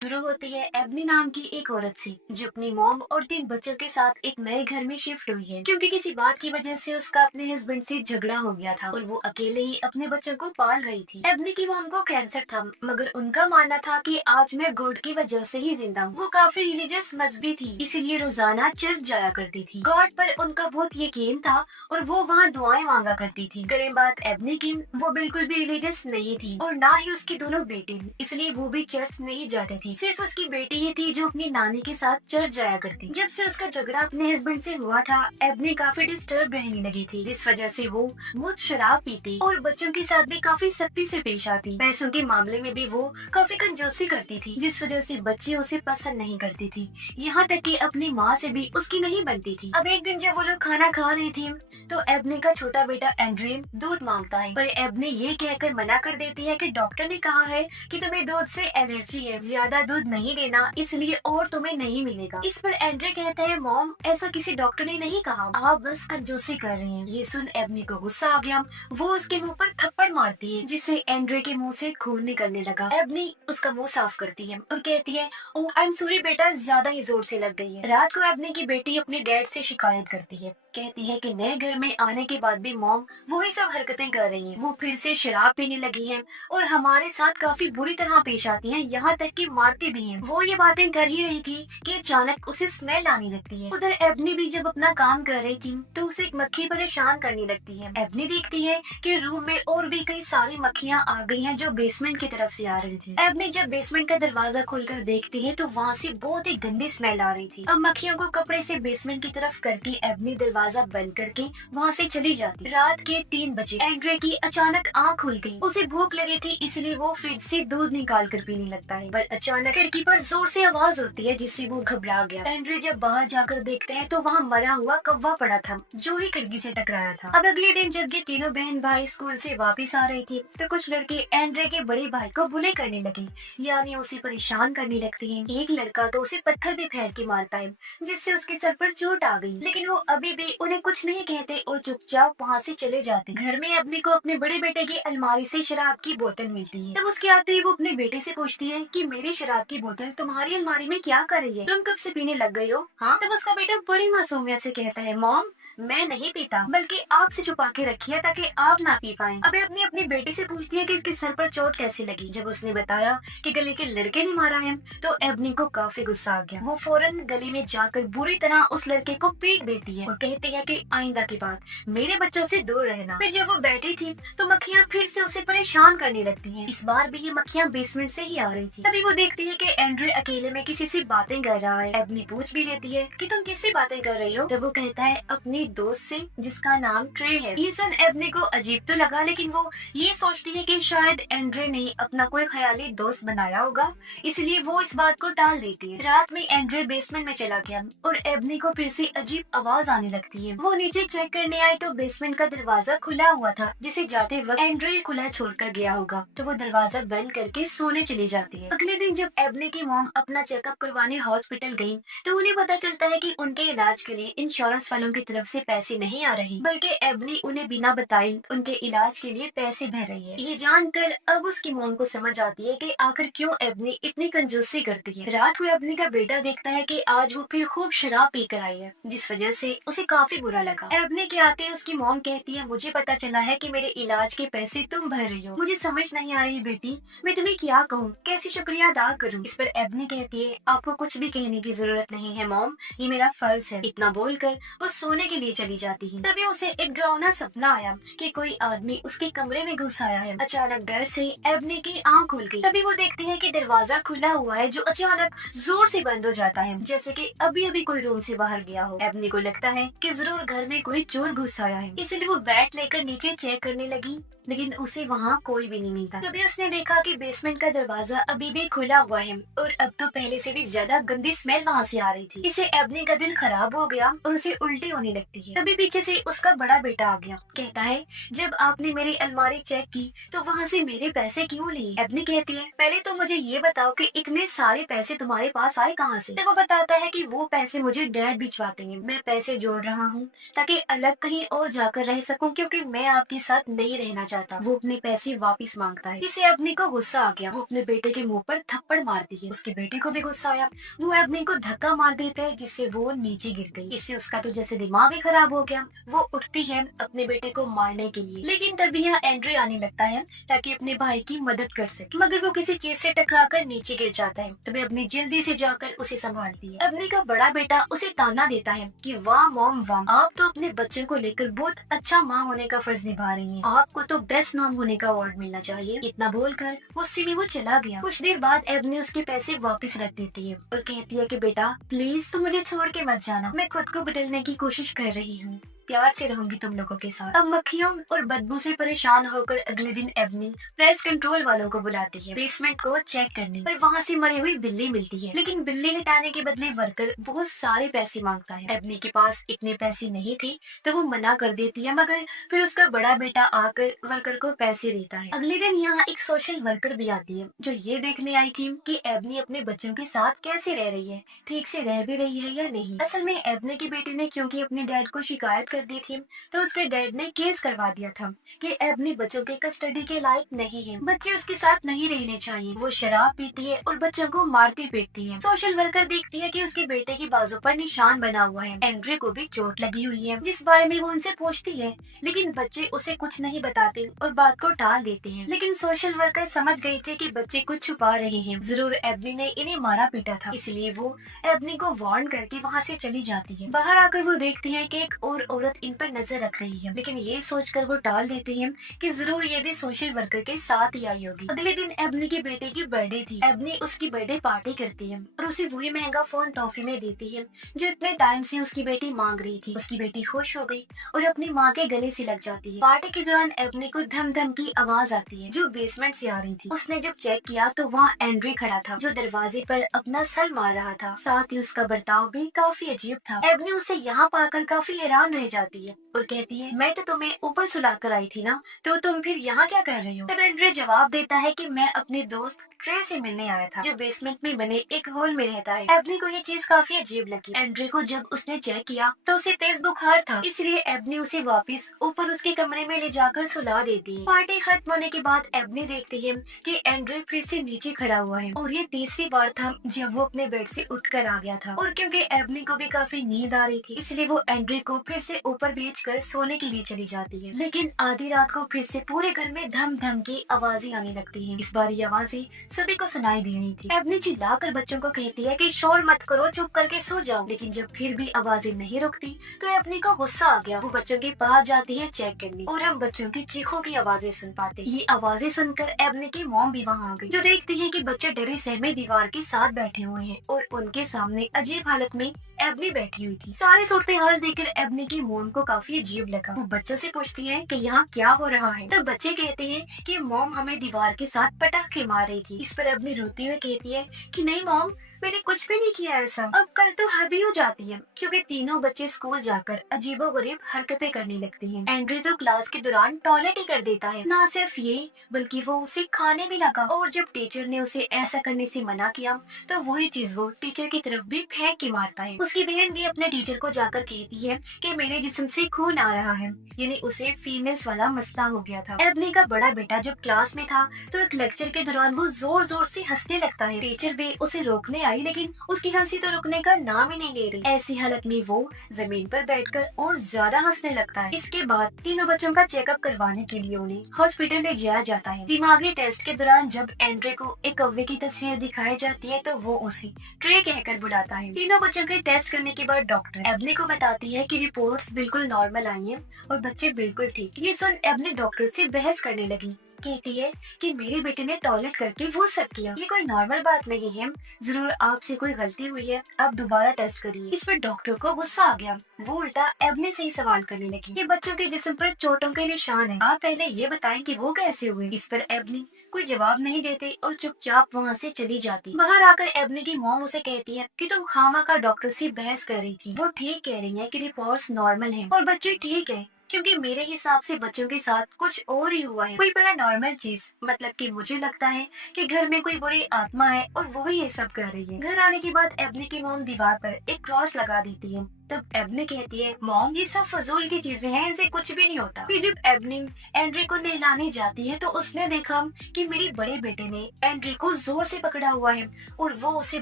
शुरू होती है एबनी नाम की एक औरत से जो अपनी मॉम और 3 बच्चों के साथ एक नए घर में शिफ्ट हुई है क्योंकि किसी बात की वजह से उसका अपने हस्बैंड से झगड़ा हो गया था और वो अकेले ही अपने बच्चों को पाल रही थी। एबनी की मॉम को कैंसर था मगर उनका मानना था कि आज मैं गॉड की वजह से ही जिंदा हूँ। वो काफी रिलीजियस मजहबी थी इसीलिए रोजाना चर्च जाया करती थी। गॉड पर उनका बहुत यकीन था और वो वहाँ दुआएं मांगा करती थी। करें बात एबनी की, वो बिल्कुल भी रिलीजियस नहीं थी और ना ही उसकी दोनों बेटे, इसलिए वो भी चर्च नहीं जाते थे। सिर्फ उसकी बेटी ही थी जो अपनी नानी के साथ चर्च जाया करती। जब से उसका झगड़ा अपने हस्बैंड से हुआ था एबनी काफी डिस्टर्ब रहने लगी थी जिस वजह से वो बहुत शराब पीती और बच्चों के साथ भी काफी सख्ती से पेश आती। पैसों के मामले में भी वो काफी कंजूसी करती थी जिस वजह से बच्चे उसे पसंद नहीं करती थी। यहाँ तक कि अपनी माँ से भी उसकी नहीं बनती थी। अब एक दिन जब वो लोग खाना खा रही थी तो एबनी का छोटा बेटा एंड्रियन दूध मांगता है पर एबनी ये कहकर मना कर देती है कि डॉक्टर ने कहा है कि तुम्हें दूध से एलर्जी है, ज्यादा दूध नहीं देना इसलिए और तुम्हें नहीं मिलेगा। इस पर एंड्रे कहता है मॉम ऐसा किसी डॉक्टर ने नहीं कहा, आप बस कंजूसी कर रही हैं। ये सुन एबनी को गुस्सा आ गया, वो उसके मुंह पर थप्पड़ मारती है जिससे एंड्रे के मुंह से खून निकलने लगा। एबनी उसका मुंह साफ करती है और कहती है ओह आई एम सॉरी बेटा, ज्यादा ही जोर से लग गई है। रात को एबनी की बेटी अपने डैड से शिकायत करती है, कहती है कि नए घर में आने के बाद भी मॉम वही सब हरकतें कर रही हैं। वो फिर से शराब पीने लगी हैं और हमारे साथ काफी बुरी तरह पेश आती हैं, यहाँ तक कि मारती भी हैं। वो ये बातें कर ही रही थी कि अचानक उसे स्मेल आने लगती है। उधर एबनी भी जब अपना काम कर रही थी तो उसे एक मक्खी परेशान करने लगती है। एबनी देखती है कि रूम में और भी कई सारी मक्खियाँ आ गई हैं जो बेसमेंट की तरफ से आ रही थी। एबनी जब बेसमेंट का दरवाजा खोलकर देखती है तो वहाँ से बहुत ही गंदी स्मेल आ रही थी। अब मक्खियों को कपड़े से बेसमेंट की तरफ करके एबनी दरवाजा बंद करके वहाँ से चली जाती। रात के 3 बजे एंड्रे की अचानक आँख खुल गई। उसे भूख लगी थी इसलिए वो फ्रिज से दूध निकाल कर पीने लगता है पर अचानक खिड़की पर जोर से आवाज होती है जिससे वो घबरा गया। एंड्रे जब बाहर जाकर देखते हैं तो वहाँ मरा हुआ कौवा पड़ा था जो ही खिड़की से टकराया था। अब अगले दिन जब ये तीनों बहन भाई स्कूल से वापस आ रही थी तो कुछ लड़के एंड्रे के बड़े भाई को बुले करने लगे, यानी उसे परेशान करने लगते हैं। एक लड़का तो उसे पत्थर भी फेंक के मारता है जिससे उसके सर पर चोट आ गई, लेकिन वो अभी भी उन्हें कुछ नहीं कहते और चुपचाप वहाँ से चले जाते। घर में एबनी को अपने बड़े बेटे की अलमारी से शराब की बोतल मिलती है। तब उसके आते ही वो अपने बेटे से पूछती है कि मेरी शराब की बोतल तुम्हारी अलमारी में क्या कर रही है, तुम कब से पीने लग गई हो? हाँ, तब उसका बेटा बड़ी मासूमियत से कहता है मॉम मैं नहीं पीता बल्कि आपसे छुपा के रखी है ताकि आप ना पी पाए। अब अपनी अपनी बेटी से पूछती है कि इसके सर पर चोट कैसे लगी। जब उसने बताया कि गली के लड़के ने मारा है तो एबनी को काफी गुस्सा आ गया। वो फौरन गली में जाकर बुरी तरह उस लड़के को पीट देती है और कहती है कि आइंदा की बात मेरे बच्चों से दूर रहना। फिर जब वो बैठी थी तो मक्खियाँ फिर से उसे परेशान करने लगती हैं। इस बार भी ये मक्खियाँ बेसमेंट से ही आ रही थी। तभी वो देखती है कि एंड्रे अकेले में किसी से बातें कर रहा है। एबनी पूछ भी लेती है कि तुम किससे बातें कर रही हो? तब वो कहता है अपनी दोस्त से जिसका नाम ट्रे है। ये सुन एबनी को अजीब तो लगा लेकिन वो ये सोचती है कि शायद एंड्रे ने अपना कोई ख्याली दोस्त बनाया होगा, इसलिए वो इस बात को टाल देती है। रात में एंड्रे बेसमेंट में चला गया और एबनी को फिर से अजीब आवाज आने लगती है। वो नीचे चेक करने आई तो बेसमेंट का दरवाजा खुला हुआ था जिसे जाते वक्त एंड्रे खुला छोड़कर गया होगा, तो वो दरवाजा बंद करके सोने चली जाती है। अगले दिन जब एबनी की मॉम अपना चेकअप करवाने हॉस्पिटल गयी तो उन्हें पता चलता है कि उनके इलाज के लिए इंश्योरेंस वालों की तरफ से पैसे नहीं आ रहे बल्कि एबनी उन्हें बिना बताए उनके इलाज के लिए पैसे भर रही है। ये जानकर अब उसकी मॉम को समझ आती है कि आखिर क्यों एबनी इतनी कंजूसी करती है। रात को एबनी का बेटा देखता है कि आज वो फिर खूब शराब पी कर आई है जिस वजह से उसे काफी बुरा लगा। एबनी के आते ही उसकी मॉम कहती है मुझे पता चला है कि मेरे इलाज के पैसे तुम भर रही हो, मुझे समझ नहीं आ रही बेटी मैं तुम्हें क्या कहूँ, कैसे शुक्रिया अदा करूँ। इस पर एबनी कहती है आपको कुछ भी कहने की जरूरत नहीं है मॉम, ये मेरा फर्ज है। इतना बोलकर वो सोने के लिए चली जाती है। तभी उसे एक डरावना सपना आया कि कोई आदमी उसके कमरे में घुस आया है। अचानक डर से एबनी की आँख खुल गई। तभी वो देखती है कि दरवाजा खुला हुआ है जो अचानक जोर से बंद हो जाता है जैसे कि अभी अभी कोई रूम से बाहर गया हो। एबनी को लगता है कि जरूर घर में कोई चोर घुस आया है, इसलिए वो बैट लेकर नीचे चेक करने लगी लेकिन उसे वहाँ कोई भी नहीं मिलता। तभी उसने देखा कि बेसमेंट का दरवाजा अभी भी खुला हुआ है और अब तो पहले से भी ज्यादा गंदी स्मेल वहाँ से आ रही थी। इसे एबनी का दिल खराब हो गया और उसे उल्टी होने लगती है। तभी पीछे से उसका बड़ा बेटा आ गया, कहता है जब आपने मेरी अलमारी चेक की तो वहाँ से मेरे पैसे क्यों लिए? एबनी कहती है पहले तो मुझे ये बताओ कि इतने सारे पैसे तुम्हारे पास आए कहाँ से? तो वो बताता है कि वो पैसे मुझे डैड भिजवाते हैं, मैं पैसे जोड़ रहा हूँ ताकि अलग कहीं और जाकर रह सकूँ क्योंकि मैं आपके साथ नहीं रहना चाहता। चाहता, वो अपने पैसे वापस मांगता है। इसे एबनी को गुस्सा आ गया, वो अपने बेटे के मुंह पर थप्पड़ मारती है। उसके बेटे को भी गुस्सा आया, वो एबनी को धक्का मार देता है जिससे वो नीचे गिर गई। इससे उसका तो जैसे दिमाग ही खराब हो गया। वो उठती है अपने बेटे को मारने के लिए, लेकिन तभी यहाँ एंड्रे आने लगता है ताकि अपने भाई की मदद कर सके, मगर वो किसी चीज से टकराकर नीचे गिर जाता है। तभी अपनी जल्दी से जाकर उसे संभालती है। एबनी का बड़ा बेटा उसे ताना देता है कि वाह मॉम वाह, आप तो अपने बच्चे को लेकर बहुत अच्छा माँ होने का फर्ज निभा रही हैं। आपको तो बेस्ट मॉम होने का अवार्ड मिलना चाहिए। इतना बोलकर गुस्से में वो चला गया। कुछ देर बाद एबनी उसके पैसे वापस रख देती है और कहती है कि बेटा प्लीज तुम मुझे छोड़ के मत जाना, मैं खुद को बदलने की कोशिश कर रही हूँ, प्यार से रहूंगी तुम लोगों के साथ। अब मक्खियों और बदबू से परेशान होकर अगले दिन एबनी प्रेस कंट्रोल वालों को बुलाती है बेसमेंट को चेक करने, पर वहाँ से मरी हुई बिल्ली मिलती है, लेकिन बिल्ली हटाने के बदले वर्कर बहुत सारे पैसे मांगता है। एबनी के पास इतने पैसे नहीं थे तो वो मना कर देती है, मगर फिर उसका बड़ा बेटा आकर वर्कर को पैसे देता है। अगले दिन यहाँ एक सोशल वर्कर भी आती है जो ये देखने आई थी कि एबनी अपने बच्चों के साथ कैसे रह रही है, ठीक से रह भी रही है या नहीं। असल में एबनी के बेटे ने क्योंकि अपने डैड को शिकायत कर दी थी तो उसके डैड ने केस करवा दिया था कि एबनी बच्चों के कस्टडी के लायक नहीं है, बच्चे उसके साथ नहीं रहने चाहिए। वो शराब पीती है और बच्चों को मारती पीटती है। सोशल वर्कर देखती है कि उसके बेटे की बाजू पर निशान बना हुआ है, एंड्रे को भी चोट लगी हुई है, जिस बारे में वो उनसे पूछती है, लेकिन बच्चे उसे कुछ नहीं बताते और बात को टाल देते हैं। लेकिन सोशल वर्कर समझ गई थी कि बच्चे कुछ छुपा रहे हैं, जरूर एबनी ने इन्हें मारा पीटा था, इसलिए वो एबनी को वार्न करके वहाँ से चली जाती है। बाहर आकर वो देखती है कि एक और औरत इन पर नजर रख रही है, लेकिन ये सोचकर वो टाल देते हैं कि जरूर ये भी सोशल वर्कर के साथ ही आई होगी। अगले दिन एबनी के बेटे की बर्थडे थी। एबनी उसकी बर्थडे पार्टी करती है और उसे वही महंगा फोन तोहफे में देती है जो इतने टाइम से उसकी बेटी मांग रही थी। उसकी बेटी खुश हो गई और अपनी माँ के गले से लग जाती है। पार्टी के दौरान एबनी को धम धम की आवाज आती है जो बेसमेंट से आ रही थी। उसने जब चेक किया तो वहाँ एंड्रे खड़ा था जो दरवाजे पर अपना सर मार रहा था, साथ ही उसका बर्ताव भी काफी अजीब था। एबनी उसे यहाँ पाकर काफी हैरान रह जाती है और कहती है मैं तो तुम्हें ऊपर सुला कर आई थी ना, तो तुम फिर यहाँ क्या कर रही हो। तब एंड्रे जवाब देता है कि मैं अपने दोस्त ट्रे से मिलने आया था जो बेसमेंट में बने एक हॉल में रहता है। एबनी को ये चीज काफी अजीब लगी। एंड्रे को जब उसने चेक किया तो उसे तेज बुखार था, इसलिए एबनी उसे वापस ऊपर उसके कमरे में ले जाकर सुला देती है। पार्टी खत्म होने के बाद एबनी देखती है कि एंड्रे फिर से नीचे खड़ा हुआ है और ये तीसरी बार था जब वो अपने बेड से उठकर आ गया था। और क्योंकि एबनी को भी काफी नींद आ रही थी इसलिए वो एंड्रे को फिर से ऊपर भेजकर सोने के लिए चली जाती है। लेकिन आधी रात को फिर से पूरे घर में धम धम की आवाजें आने लगती हैं। इस बार ये आवाजें सभी को सुनाई दे रही थी। एबनी चिल्लाकर बच्चों को कहती है कि शोर मत करो, चुप करके सो जाओ, लेकिन जब फिर भी आवाजें नहीं रुकती तो एबनी को गुस्सा आ गया। वो बच्चों के पास जाती है चेक करने और हम बच्चों की चीखों की आवाजें सुन पाते। ये आवाजें सुनकर एबनी की मॉम भी वहाँ आ गई जो देखती है कि बच्चे डरे सहमे दीवार के साथ बैठे हुए हैं और उनके सामने अजीब हालत में एबनी बैठी हुई थी। सारे सूरत हाल देखकर एबनी की मॉम को काफी अजीब लगा। वो बच्चों से पूछती है कि यहाँ क्या हो रहा है। तब बच्चे कहते हैं कि मॉम हमें दीवार के साथ पटाखे मार रही थी। इस पर एबनी रोती हुई कहती है कि नहीं मॉम, मैंने कुछ भी नहीं किया ऐसा। अब कल तो हबी हो जाती है क्योंकि तीनों बच्चे स्कूल जाकर अजीबोगरीब हरकतें करने लगते हैं। एंड्रे तो क्लास के दौरान टॉयलेट ही कर देता है। ना सिर्फ ये बल्कि वो उसे खाने भी लगा और जब टीचर ने उसे ऐसा करने से मना किया तो वही चीज वो टीचर की तरफ भी फेंक के मारता है। उसकी बहन भी अपने टीचर को जाकर कहती है कि मेरे जिस्म से खून आ रहा है, यानी उसे फीमेल्स वाला मसला हो गया था। एबनी का बड़ा बेटा जब क्लास में था तो एक लेक्चर के दौरान वो जोर जोर से हंसने लगता है। टीचर भी उसे रोकने आई लेकिन उसकी हंसी तो रुकने का नाम ही नहीं ले रही। ऐसी हालत में वो जमीन पर बैठकर और ज्यादा हंसने लगता है। इसके बाद तीनों बच्चों का चेकअप करवाने के लिए उन्हें हॉस्पिटल ले जाया जाता है। दिमागी टेस्ट के दौरान जब एंड्रे को एक कौवे की तस्वीर दिखाई जाती है तो वो उसे ट्रे कहकर बुलाता है। तीनों बच्चों के टेस्ट करने के बाद डॉक्टर एबनी को बताती है कि रिपोर्ट्स बिल्कुल नॉर्मल आई हैं और बच्चे बिल्कुल ठीक। ये सुन एबनी डॉक्टर से बहस करने लगी। कहती है कि मेरे बेटे ने टॉयलेट करके वो सब किया, ये कोई नॉर्मल बात नहीं है, जरूर आपसे कोई गलती हुई है, आप दोबारा टेस्ट करिए। इस पर डॉक्टर को गुस्सा आ गया। वो उल्टा एबनी से ही सवाल करने लगी। ये बच्चों के जिस्म पर चोटों के निशान है, आप पहले ये बताएं कि वो कैसे हुए। इस पर एबनी कोई जवाब नहीं देते और चुपचाप वहाँ से चली जाती। बाहर आकर एबनी की मॉम उसे कहती है कि तुम खामा का डॉक्टर से बहस कर रही थी, वो ठीक कह रही है कि रिपोर्ट्स नॉर्मल हैं और बच्चे ठीक है, क्योंकि मेरे हिसाब से बच्चों के साथ कुछ और ही हुआ है, कोई बड़ा नॉर्मल चीज। मतलब कि मुझे लगता है कि घर में कोई बुरी आत्मा है और वो ही ये सब कर रही है। घर आने के बाद एबनी की मॉम दीवार पर एक क्रॉस लगा देती है तब एबनी कहती है, मॉम ये सब फजूल की चीजें हैं, इनसे कुछ भी नहीं होता। फिर जब एबनी एंड्री को नहलाने जाती है तो उसने देखा कि मेरे बड़े बेटे ने एंड्री को जोर से पकड़ा हुआ है और वो उसे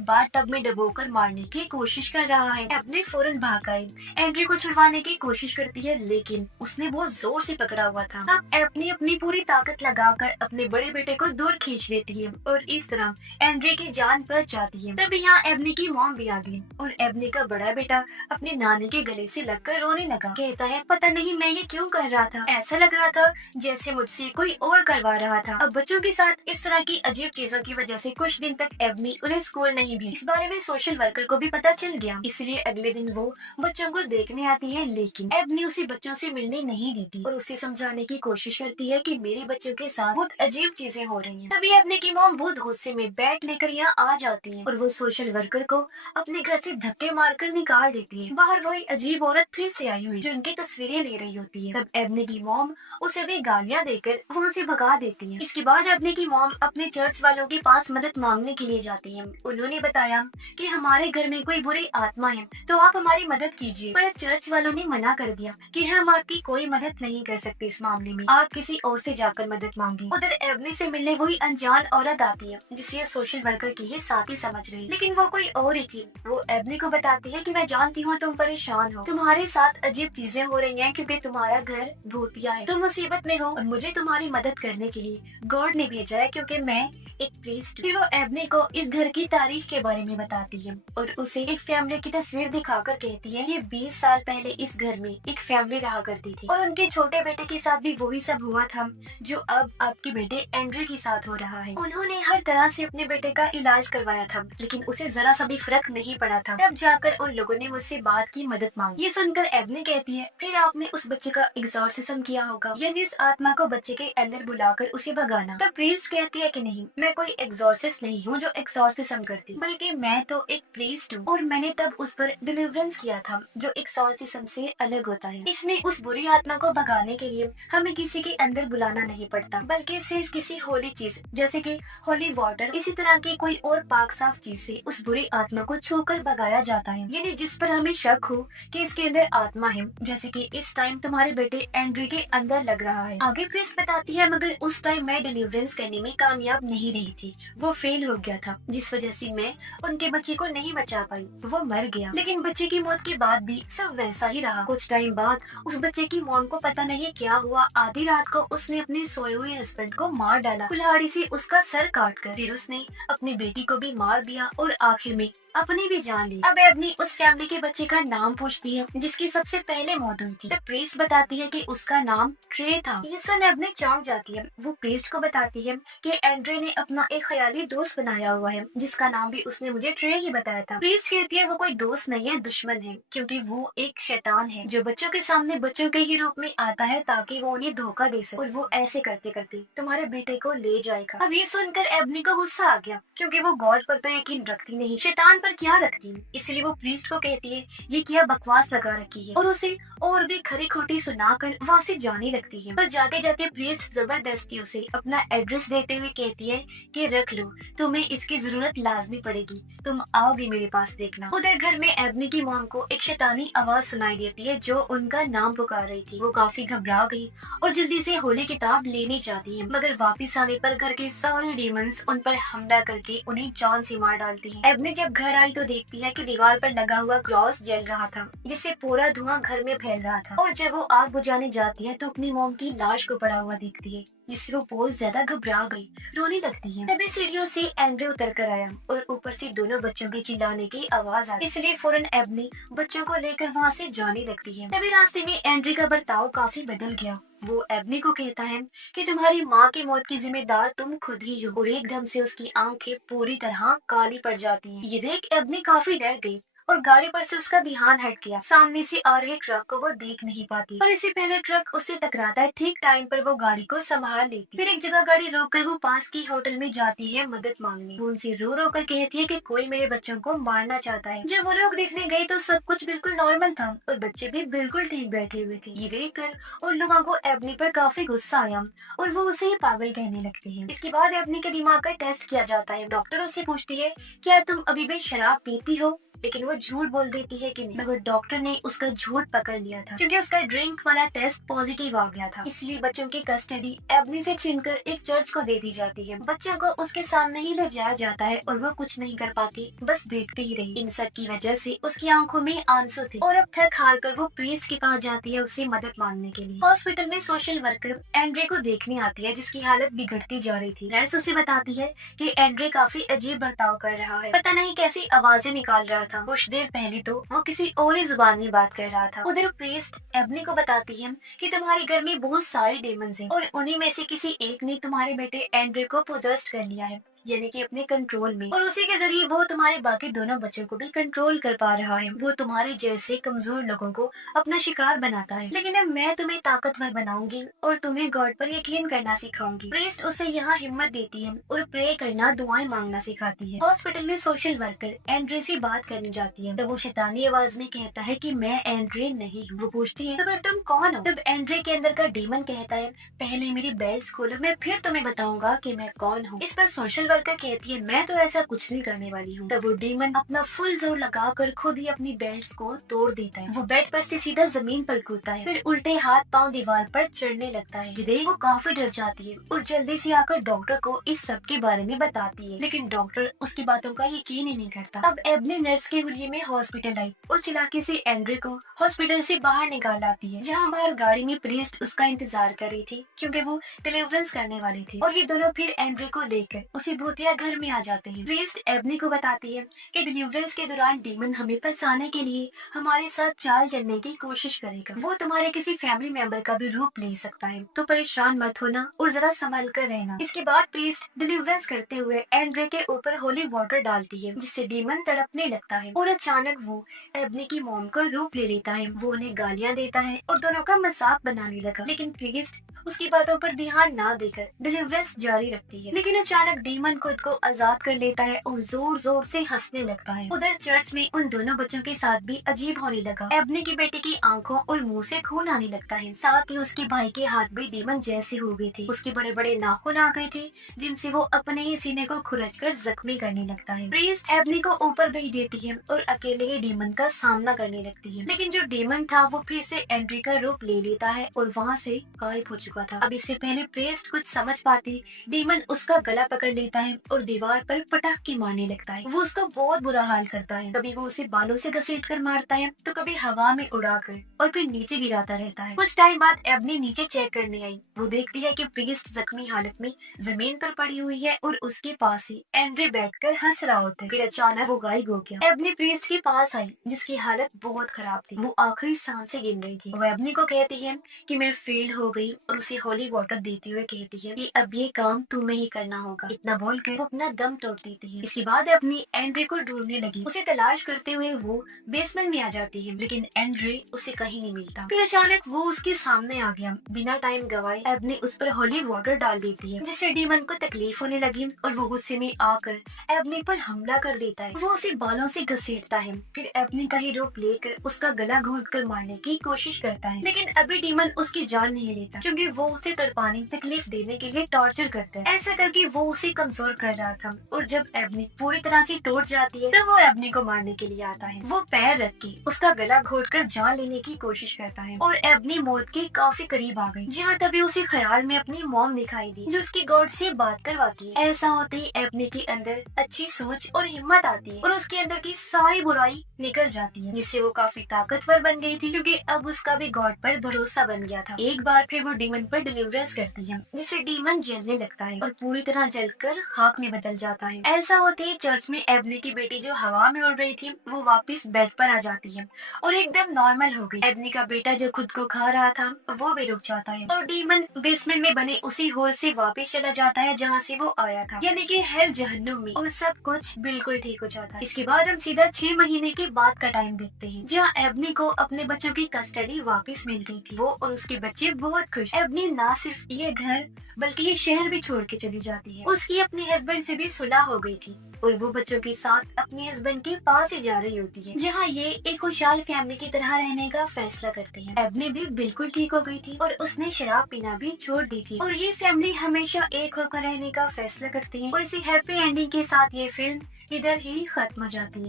बाथ टब में डुबोकर मारने की कोशिश कर रहा है। एबनी फौरन भाग आई, एंड्री को छुड़वाने की कोशिश करती है, लेकिन उसने बहुत जोर से पकड़ा हुआ था। तब एबनी अपनी पूरी ताकत लगाकर अपने बड़े बेटे को दूर खींच लेती है और इस तरह एंड्री की जान बच जाती है। तभी यहाँ एबनी की मॉम भी आ गई और एबनी का बड़ा बेटा अपनी नानी के गले से लगकर रोने लगा। कहता है, पता नहीं मैं ये क्यों कर रहा था, ऐसा लग रहा था जैसे मुझसे कोई और करवा रहा था। अब बच्चों के साथ इस तरह की अजीब चीजों की वजह से कुछ दिन तक एबनी उन्हें स्कूल नहीं भी। इस बारे में सोशल वर्कर को भी पता चल गया, इसलिए अगले दिन वो बच्चों को देखने आती है, लेकिन एबनी उसे बच्चों से मिलने नहीं देती और उसे समझाने की कोशिश करती है कि मेरे बच्चों के साथ बहुत अजीब चीजें हो रही हैं। तभी एबनी की मॉम बहुत गुस्से में बैट लेकर यहाँ आ जाती है और वो सोशल वर्कर को अपने घर से धक्के मारकर निकाल देती है। बाहर वही अजीब औरत फिर से आई हुई जो उनकी तस्वीरें ले रही होती है। तब एबनी की मॉम उसे भी गालियाँ देकर वहाँ से भगा देती है। इसके बाद एबनी की मॉम अपने चर्च वालों के पास मदद मांगने के लिए जाती है। उन्होंने बताया कि हमारे घर में कोई बुरी आत्मा है, तो आप हमारी मदद कीजिए। पर चर्च वालों ने मना कर दिया कि हम आपकी कोई मदद नहीं कर सकते इस मामले में, आप किसी और से जाकर मदद मांगे। उधर एबनी से मिलने वही अनजान औरत आती है जिसे सोशल वर्कर की ही साथी समझ रही, लेकिन वो कोई और ही थी। वो एबनी को बताती है कि मैं जानती हूँ तुम परेशान हो, तुम्हारे साथ अजीब चीजें हो रही हैं क्योंकि तुम्हारा घर भूतिया है, तुम मुसीबत में हो और मुझे तुम्हारी मदद करने के लिए गॉड ने भेजा है क्योंकि मैं एक प्रीस्ट। फिर वो एबनी को इस घर की तारीख के बारे में बताती है और उसे एक फैमिली की तस्वीर दिखाकर कहती है, ये 20 साल पहले इस घर में एक फैमिली रहा करती थी और उनके छोटे बेटे के साथ भी वही सब हुआ था जो अब आपके बेटे एंड्रू के साथ हो रहा है। उन्होंने हर तरह से अपने बेटे का इलाज करवाया था, लेकिन उसे जरा सा भी फर्क नहीं पड़ा था। तब जाकर उन लोगों ने मुझसे बात की मदद मांगी। ये सुनकर एबनी कहती है, फिर आपने उस बच्चे का एग्जॉर्सिज्म किया होगा, यानी उस आत्मा को बच्चे के अंदर बुलाकर उसे भगाना। तब प्रीस्ट कहती है कि नहीं, मैं कोई एग्जॉर्सिस्ट नहीं हूँ जो एग्जॉर्सिज्म करती, बल्कि मैं तो एक प्रीस्ट हूँ और मैंने तब उस पर डिलीवरेंस किया था जो एग्जॉर्सिज्म से अलग होता है। इसमें उस बुरी आत्मा को भगाने के लिए हमें किसी के अंदर बुलाना नहीं पड़ता, बल्कि सिर्फ किसी होली चीज जैसे कि होली वाटर, इसी तरह की कोई और पाक साफ चीज से उस बुरी आत्मा को छूकर भगाया जाता है। यानी जिस पर हमें शक हो कि इसके अंदर आत्मा है, जैसे कि इस टाइम तुम्हारे बेटे एंड्रू के अंदर लग रहा है। आगे प्रीस्ट बताती है, मगर उस टाइम मैं डिलीवरेंस करने में कामयाब नहीं रही थी, वो फेल हो गया था, जिस वजह से मैं उनके बच्चे को नहीं बचा पाई, वो मर गया। लेकिन बच्चे की मौत के बाद भी सब वैसा ही रहा। कुछ टाइम बाद उस बच्चे की मॉम को पता नहीं क्या हुआ, आधी रात को उसने अपने सोए हुए हस्बैंड को मार डाला, कुल्हाड़ी से उसका सर काट कर। फिर उसने अपनी बेटी को भी मार दिया और आखिर में अपनी भी जान ली। अब एबनी उस फैमिली के बच्चे का नाम पूछती है जिसकी सबसे पहले मौत हुई थी। तो प्रीस्ट बताती है कि उसका नाम ट्रे था। ये सुन एबनी चौंक जाती है। वो प्रीस्ट को बताती है कि एंड्रे ने अपना एक ख्याली दोस्त बनाया हुआ है जिसका नाम भी उसने मुझे ट्रे ही बताया था। प्रीस्ट कहती है वो कोई दोस्त नहीं है, दुश्मन है, क्योंकि वो एक शैतान है जो बच्चों के सामने बच्चों के ही रूप में आता है ताकि वो उन्हें धोखा दे सके, और वो ऐसे करते करते तुम्हारे बेटे को ले जाएगा। अब ये सुनकर एबनी को गुस्सा आ गया, क्योंकि वो गॉड पर तो यकीन रखती नहीं, शैतान पर क्या रखती है। इसलिए वो प्रीस्ट को कहती है ये क्या बकवास लगा रखी है, और उसे और भी खरी खोटी सुनाकर वहाँ से जाने लगती है। पर जाते जाते प्रीस्ट जबरदस्ती उसे अपना एड्रेस देते हुए कहती है कि रख लो, तुम्हें इसकी जरूरत लाजमी पड़ेगी, तुम आओगे मेरे पास देखना। उधर घर में एबनी की मॉम को एक शैतानी आवाज सुनाई देती है जो उनका नाम पुकार रही थी। वो काफी घबरा गई और जल्दी से होली किताब लेने जाती है, मगर वापिस आने पर घर के सारे डीमंस उन पर हमला करके उन्हें जान से मार डालती है। एबनी जब घर आई तो देखती है कि दीवार पर लगा हुआ क्रॉस जल रहा था, जिससे पूरा धुआं घर में फैल रहा था। और जब वो आग बुझाने जाती है तो अपनी मॉम की लाश को पड़ा हुआ देखती है, जिससे वो बहुत ज्यादा घबरा गई, रोने लगती है। तभी सीढ़ियों से एंड्रू उतर कर आया और ऊपर से दोनों बच्चों के चिल्लाने की आवाज आई, इसलिए फौरन एबनी बच्चों को लेकर वहाँ से जाने लगती है। तभी रास्ते में एंड्रू का बर्ताव काफी बदल गया। वो एबनी को कहता है कि तुम्हारी माँ की मौत की जिम्मेदार तुम खुद ही हो, और एकदम से उसकी आंखें पूरी तरह काली पड़ जाती हैं। ये देख एबनी काफी डर गई और गाड़ी पर से उसका ध्यान हट गया। सामने से आ रहे ट्रक को वो देख नहीं पाती, पर इससे पहले ट्रक उससे टकराता है। ठीक टाइम पर वो गाड़ी को संभाल लेती। फिर एक जगह गाड़ी रोककर वो पास की होटल में जाती है मदद मांगने। वो उनसे रो रो कर कहती है कि कोई मेरे बच्चों को मारना चाहता है। जब वो लोग देखने गए तो सब कुछ बिल्कुल नॉर्मल था और बच्चे भी बिल्कुल ठीक बैठे हुए थे। ये देख कर उन लोगों को एबनी पर काफी गुस्सा आया और वो उसे पागल कहने लगते हैं। इसके बाद एबनी के दिमाग का टेस्ट किया जाता है। डॉक्टर उससे पूछती है क्या तुम अभी भी शराब पीती हो, लेकिन वो झूठ बोल देती है कि नहीं, मगर डॉक्टर ने उसका झूठ पकड़ लिया था क्योंकि उसका ड्रिंक वाला टेस्ट पॉजिटिव आ गया था। इसलिए बच्चों की कस्टडी एबनी से छीनकर एक चर्च को दे दी जाती है। बच्चों को उसके सामने ही ले जाया जाता है और वो कुछ नहीं कर पाती, बस देखती ही रही। इन सब की वजह से उसकी आंखों में आंसू थे और अब थक हार कर वो प्रीस्ट के पास जाती है उससे मदद मांगने के लिए। हॉस्पिटल में सोशल वर्कर एंड्रे को देखने आती है जिसकी हालत बिगड़ती जा रही थी। नर्स उसे बताती है कि एंड्रे काफी अजीब बर्ताव कर रहा है, पता नहीं कैसी आवाजें निकाल रहा था। कुछ देर पहले तो वो किसी और ही जुबान में बात कर रहा था। उधर प्रीस्ट एबनी को बताती है कि तुम्हारे घर में बहुत सारे डेमंस हैं और उन्हीं में से किसी एक ने तुम्हारे बेटे एंड्रे को पोजेस्ट कर लिया है, यानी कि अपने कंट्रोल में, और उसी के जरिए वो तुम्हारे बाकी दोनों बच्चों को भी कंट्रोल कर पा रहा है। वो तुम्हारे जैसे कमजोर लोगों को अपना शिकार बनाता है, लेकिन अब मैं तुम्हें ताकतवर बनाऊंगी और तुम्हें गॉड पर यकीन करना सिखाऊंगी। प्रीस्ट उसे यहाँ हिम्मत देती है और प्रे करना, दुआएं मांगना सिखाती है। हॉस्पिटल में सोशल वर्कर एंड्रे से बात करने जाती है, तब वो शैतानी आवाज में कहता है कि मैं एंड्रे नहीं हूँ। वो पूछती है तो फिर तुम कौन हो? तब एंड्रे के अंदर का डीमन कहता है पहले मेरी बेल्ट खोलो, मैं फिर तुम्हें बताऊंगा कि मैं कौन हूँ। इस पर सोशल वर्कर कहती है मैं तो ऐसा कुछ नहीं करने वाली हूँ। तब वो डीमन अपना फुल जोर लगाकर खुद ही अपनी बेल्ट को तोड़ देता है। वो बेड पर से सीधा जमीन पर कूदता है, फिर उल्टे हाथ पांव दीवार पर चढ़ने लगता है। देख वो काफी डर जाती है और जल्दी से आकर डॉक्टर को इस सब के बारे में बताती है, लेकिन डॉक्टर उसकी बातों का यकीन ही नहीं करता। अब एबनी नर्स के हुलिये में हॉस्पिटल आई और चिल्लाके से एंड्रे को हॉस्पिटल से बाहर निकाल आती है, जहाँ बाहर गाड़ी में प्रीस्ट उसका इंतजार कर रही थी क्योंकि वो डिलीवरेंस करने वाली थी। और ये दोनों फिर एंड्रे को लेकर उसी भूतिया घर में आ जाते हैं। प्रीस्ट एबनी को बताती है कि डिलीवरेंस के दौरान डीमन हमें फंसाने के लिए हमारे साथ चाल चलने की कोशिश करेगा। वो तुम्हारे किसी फैमिली मेंबर का भी रूप ले सकता है, तो परेशान मत होना और जरा संभल कर रहना। इसके बाद प्रीस्ट डिलीवरेंस करते हुए एंड्रे के ऊपर होली वाटर डालती है, जिससे डीमन तड़पने लगता है और अचानक वो एबनी की मॉम का रूप ले लेता है। वो उन्हें गालियां देता है और दोनों का मजाक बनाने लगा, लेकिन प्रीस्ट उसकी बातों पर ध्यान ना देकर डिलीवरेंस जारी रखती है। लेकिन अचानक डीमन खुद को आजाद कर लेता है और जोर जोर से हंसने लगता है। उधर चर्च में उन दोनों बच्चों के साथ भी अजीब होने लगा। एबनी की बेटी की आंखों और मुंह से खून आने लगता है, साथ ही उसके भाई के हाथ भी डीमन जैसे हो गए थे। उसके बड़े बड़े नाखून आ गए थे जिनसे वो अपने ही सीने को खुरच कर जख्मी करने लगता है। प्रीस्ट एबनी को ऊपर भेज देती है और अकेले ही डीमन का सामना करने लगती है, लेकिन जो डीमन था वो फिर से एंड्रे का रूप ले लेता है और वहाँ से गायब हो चुका था। अब इससे पहले प्रीस्ट कुछ समझ पाती, डीमन उसका गला पकड़ लेता है और दीवार पर पटाख के मारने लगता है। वो उसका बहुत बुरा हाल करता है, कभी वो उसे बालों से घसीट कर मारता है तो कभी हवा में उड़ाकर और फिर नीचे गिराता रहता है। कुछ टाइम बाद एबनी नीचे चेक करने आई। वो देखती है कि प्रीस्ट जख्मी हालत में जमीन पर पड़ी हुई है और उसके पास ही एंड्रे बैठकर हंस रहा होता है। फिर अचानक वो गायब हो गया। एबनी प्रीस्ट के पास आई जिसकी हालत बहुत खराब थी। वो आखिरी सांसें गिन रही थी। वो एबनी को कहती है कि मैं फेल हो गई और उसे होली वाटर देते हुए कहती है कि अब ये काम तुम्हें ही करना होगा। इतना बोलकर वो अपना दम तोड़ देती है। इसके बाद अपनी एंड्रे को ढूंढने लगी। उसे तलाश करते हुए वो बेसमेंट में आ जाती है, लेकिन एंड्रे उसे कहीं नहीं मिलता। फिर अचानक वो उसके सामने आ गया। बिना टाइम गवाए एबनी उस पर होली वाटर डाल देती है, जिससे डीमन को तकलीफ होने लगी और वो गुस्से में आकर एबनी पर हमला कर देता है। वो उसे बालों से घसीटता है, फिर एबनी का ही रूप लेकर उसका गला घोंटकर मारने की कोशिश करता है, लेकिन अभी डीमन उसकी जान नहीं लेता क्योंकि वो उसे तड़पाने, तकलीफ देने के लिए टॉर्चर करता है। ऐसा करके वो उसे कमजोर कर रहा था और जब एबनी पूरी तरह से टूट जाती है तब वो एबनी को मारने के लिए आता है। वो पैर रख के उसका गला घोंटकर जान लेने की कोशिश करता है और एबनी मौत के काफी करीब आ गई, जहाँ तभी उसे ख्याल में अपनी मॉम दिखाई दी जो उसकी गॉड से बात करवाती है। ऐसा होते ही एबनी के अंदर अच्छी सोच और हिम्मत आती है और उसके अंदर की सारी बुराई निकल जाती है, जिससे वो काफी ताकतवर बन गई थी क्योंकि अब उसका भी गॉड पर भरोसा बन गया था। एक बार फिर वो डीमन पर डिलीवरेंस करती है, जिससे डीमन जलने लगता है और पूरी तरह जलकर खाक में बदल जाता है। ऐसा होते ही चर्च में एबनी की बेटी जो हवा में उड़ रही थी वो वापस बेड पर आ जाती है और एकदम नॉर्मल हो गई। एबनी का बेटा जो खुद को खा रहा था वो भी रुक जाता है और डीमन बेसमेंट में बने उसी होल से वापस चला जाता है जहाँ से वो आया था, यानी कि हेल जहन्नुम में, और सब कुछ बिल्कुल ठीक हो जाता है। इसके बाद हम सीधा 6 महीने के बाद का टाइम देखते हैं, जहाँ एबनी को अपने बच्चों की कस्टडी वापस मिल गई थी। वो और उसके बच्चे बहुत खुश। एबनी ना सिर्फ ये घर बल्कि ये शहर भी छोड़ के चली जाती है। उसकी अपने हस्बैंड से भी सुलह हो गई थी और वो बच्चों के साथ अपने हस्बैंड के पास ही जा रही होती है, जहाँ ये एक खुशहाल फैमिली की तरह रहने का फैसला करते हैं। एबनी भी बिल्कुल ठीक हो गई थी और उसने शराब पीना भी छोड़ दी थी और ये फैमिली हमेशा एक होकर रहने का फैसला करती है और इसी हैप्पी एंडिंग के साथ ये फिल्म इधर ही खत्म हो जाती है।